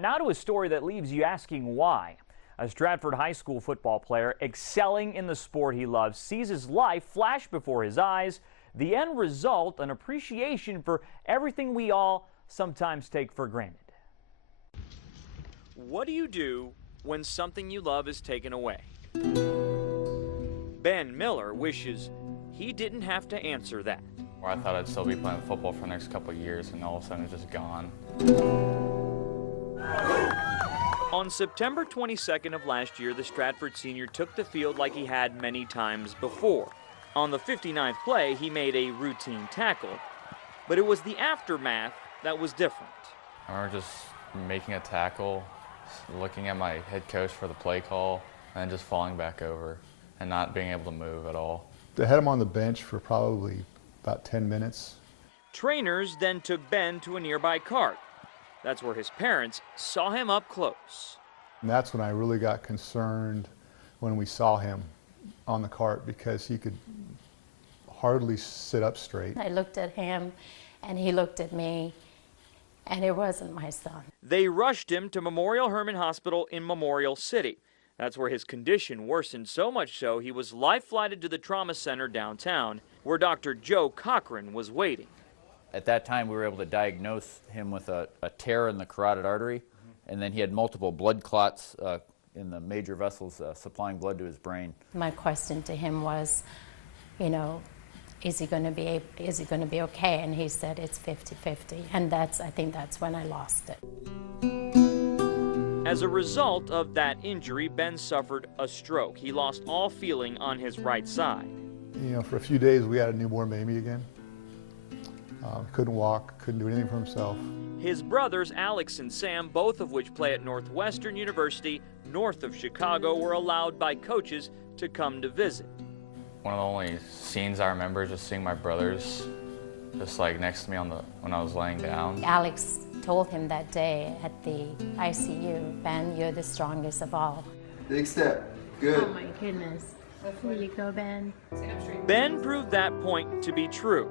Now to a story that leaves you asking why. A Stratford High School football player excelling in the sport he loves sees his life flash before his eyes. The end result, an appreciation for everything we all sometimes take for granted. What do you do when something you love is taken away? Ben Miller wishes he didn't have to answer that. I thought I'd still be playing football for the next couple of years, and all of a sudden it's just gone. On September 22nd of last year, the Stratford senior took the field like he had many times before. On the 59th play, he made a routine tackle, but it was the aftermath that was different. I remember just making a tackle, looking at my head coach for the play call, and then just falling back over and not being able to move at all. They had him on the bench for probably about 10 minutes. Trainers then took Ben to a nearby cart. That's where his parents saw him up close. And that's when I really got concerned when we saw him on the cart, because he could hardly sit up straight. I looked at him and he looked at me, and it wasn't my son. They rushed him to Memorial Hermann Hospital in Memorial City. That's where his condition worsened so much so he was life-flighted to the trauma center downtown, where Dr. Joe Cochran was waiting. At that time, we were able to diagnose him with a tear in the carotid artery, and then he had multiple blood clots in the major vessels supplying blood to his brain. My question to him was, you know, is he going to be okay? And he said it's 50-50, and I think that's when I lost it. As a result of that injury, Ben suffered a stroke. He lost all feeling on his right side. You know, for a few days we had a newborn baby again. Couldn't walk, couldn't do anything for himself. His brothers, Alex and Sam, both of which play at Northwestern University, north of Chicago, were allowed by coaches to come to visit. One of the only scenes I remember is just seeing my brothers just like next to me when I was laying down. Alex told him that day at the ICU, Ben, you're the strongest of all. Big step. Good. Oh my goodness. Here you go, Ben. Ben proved that point to be true.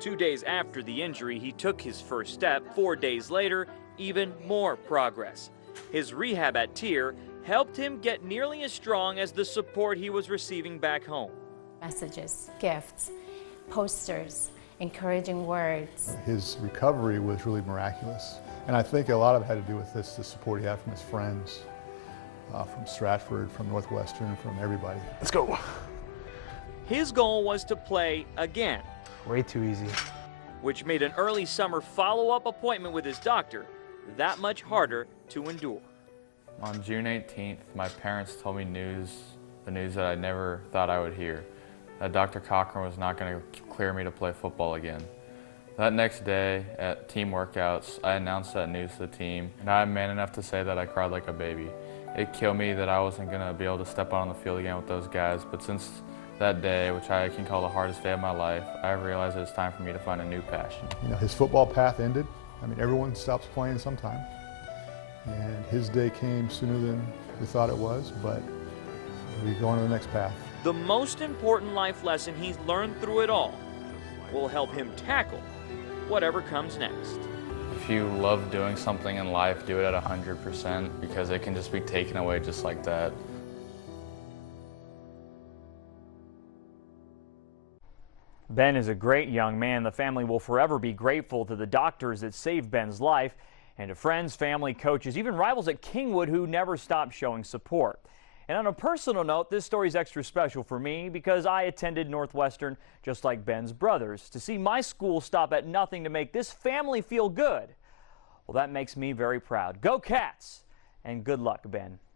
2 days after the injury, he took his first step. 4 days later, even more progress. His rehab at Tier helped him get nearly as strong as the support he was receiving back home. Messages, gifts, posters, encouraging words. His recovery was really miraculous. And I think a lot of it had to do with the support he had from his friends, from Stratford, from Northwestern, from everybody. Let's go. His goal was to play again. Way too easy. Which made an early summer follow-up appointment with his doctor that much harder to endure. On June 18th, my parents told me the news that I never thought I would hear, that Dr. Cochran was not going to clear me to play football again. That next day at team workouts, I announced that news to the team, and I'm man enough to say that I cried like a baby. It killed me that I wasn't going to be able to step out on the field again with those guys, but since that day, which I can call the hardest day of my life, I realized it's time for me to find a new passion. You know, his football path ended. I mean, everyone stops playing sometime. And his day came sooner than we thought it was, but we're going to the next path. The most important life lesson he's learned through it all will help him tackle whatever comes next. If you love doing something in life, do it at 100%, because it can just be taken away just like that. Ben is a great young man. The family will forever be grateful to the doctors that saved Ben's life, and to friends, family, coaches, even rivals at Kingwood who never stopped showing support. And on a personal note, this story is extra special for me because I attended Northwestern just like Ben's brothers. To see my school stop at nothing to make this family feel good, well, that makes me very proud. Go Cats, and good luck, Ben.